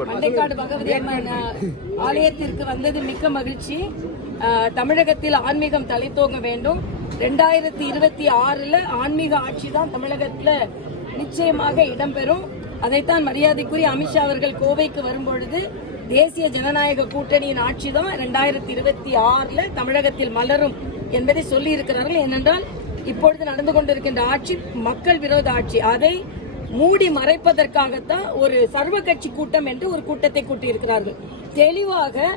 மண்டைக்காடு பகவதி அம்மன் ஆலயத்திற்கு வந்தது மிக்க மகிழ்ச்சி. தமிழகத்தில் ஆன்மீகம் தலைத்தோங்க வேண்டும். 2026 ஆன்மீக ஆட்சி தான் தமிழகத்தில் நிச்சயமாக இடம்பெறும். அதைத்தான் மரியாதைக்குரிய அமித்ஷா அவர்கள் கோவைக்கு வரும்பொழுது தேசிய ஜனநாயக கூட்டணியின் ஆட்சி தான் 2026 தமிழகத்தில் மலரும் என்பதை சொல்லி இருக்கிறார்கள். ஏனென்றால் இப்பொழுது நடந்து கொண்டிருக்கின்ற ஆட்சி மக்கள் விரோத ஆட்சி. அதை மூடி மறைப்பதற்காகத்தான் ஒரு சர்வ கட்சி கூட்டம் என்று ஒரு கூட்டத்தை கூட்டியிருக்கிறார்கள். தெளிவாக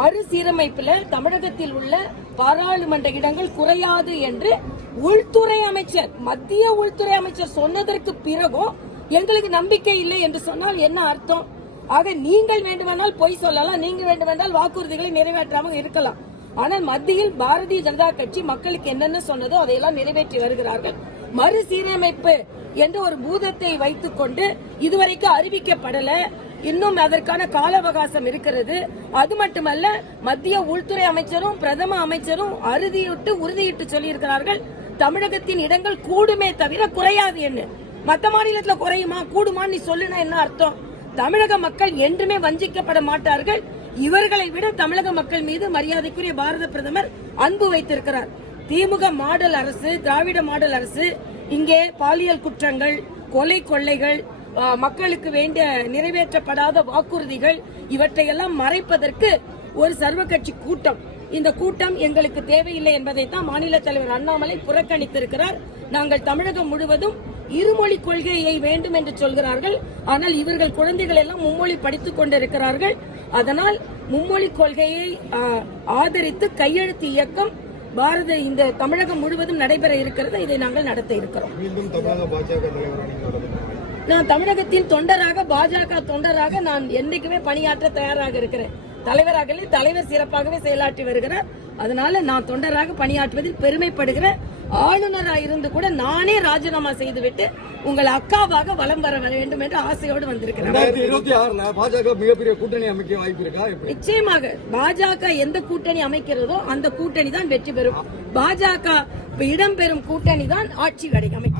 மறுசீரமைப்பில் தமிழகத்தில் உள்ள பாராளுமன்ற இடங்கள் குறையாது என்று உள்துறை அமைச்சர், மத்திய உள்துறை அமைச்சர் சொன்னதற்கு பிறகும் எங்களுக்கு நம்பிக்கை இல்லை என்று சொன்னால் என்ன அர்த்தம்? ஆக நீங்கள் வேண்டுமானால் பொய் சொல்லலாம், நீங்க வேண்டுமென்றால் வாக்குறுதிகளை நிறைவேற்றாமல் இருக்கலாம். ஆனால் மத்தியில் பாரதிய ஜனதா கட்சி மக்களுக்கு என்னென்ன சொன்னதோ அதையெல்லாம் நிறைவேற்றி வருகிறார்கள். மறுசீரமைப்பு என்ற ஒரு பூதத்தை வைத்துக் கொண்டு இதுவரைக்கும் அறிவிக்கப்படல. இன்னும் அதற்கான கால அவகாசம் இருக்கிறது. அது மட்டுமல்ல, மத்திய உள்துறை அமைச்சரும் பிரதம அமைச்சரும் உறுதியிட்டு சொல்லியிருக்கிறார்கள், தமிழகத்தின் இடங்கள் கூடுமே தவிர குறையாது. என்ன மற்ற மாநிலத்தில் குறையுமா கூடுமான்னு நீ சொல்லுனா என்ன அர்த்தம்? தமிழக மக்கள் என்றுமே வஞ்சிக்கப்பட மாட்டார்கள். இவர்களை விட தமிழக மக்கள் மீது மரியாதைக்குரிய பாரத பிரதமர் அன்பு வைத்திருக்கிறார். திமுக மாடல் அரசு, திராவிட மாடல் அரசு இங்கே பாலியல் குற்றங்கள், கொலை கொள்ளைகள், மக்களுக்கு வேண்டிய நிறைவேற்றப்படாத வாக்குறுதிகள் இவற்றையெல்லாம் மறைப்பதற்கு ஒரு சர்வ கட்சி கூட்டம். இந்த கூட்டம் எங்களுக்கு தேவையில்லை என்பதை தான் மாநில தலைவர் அண்ணாமலை புறக்கணித்திருக்கிறார். நாங்கள் தமிழகம் முழுவதும் இருமொழி கொள்கையை வேண்டும் என்று சொல்கிறார்கள். ஆனால் இவர்கள் குழந்தைகள் எல்லாம் மும்மொழி படித்துக் கொண்டிருக்கிறார்கள். அதனால் மும்மொழி கொள்கையை ஆதரித்து கையெழுத்து இயக்கம் இந்த தமிழகம் முழுவதும் நடைபெற இருக்கிறது. இதை நாங்கள் நடத்த இருக்கிறோம். நான் தமிழகத்தின் தொண்டராக, பாஜக தொண்டராக நான் என்னைக்குமே பணியாற்ற தயாராக இருக்கிறேன். தலைவர் சிறப்பாகவே செயலாற்றி வருகிறார். அதனால நான் தொண்டராக பணியாற்றுவதில் பெருமைப்படுகிறேன். ஆளுநராக இருந்து கூட நானே ராஜினாமா செய்துவிட்டு உங்கள் அக்காவாக வலம் வர வேண்டும் என்று ஆசையோடு வந்திருக்கிறேன். 2026 பாஜக மிகப்பெரிய கூட்டணி அமைக்க வாய்ப்பு இருக்கா? நிச்சயமாக பாஜக எந்த கூட்டணி அமைக்கிறதோ அந்த கூட்டணி தான் வெற்றி பெறும். பாஜக இடம்பெறும் கூட்டணி தான் ஆட்சி கிடைக்கும்.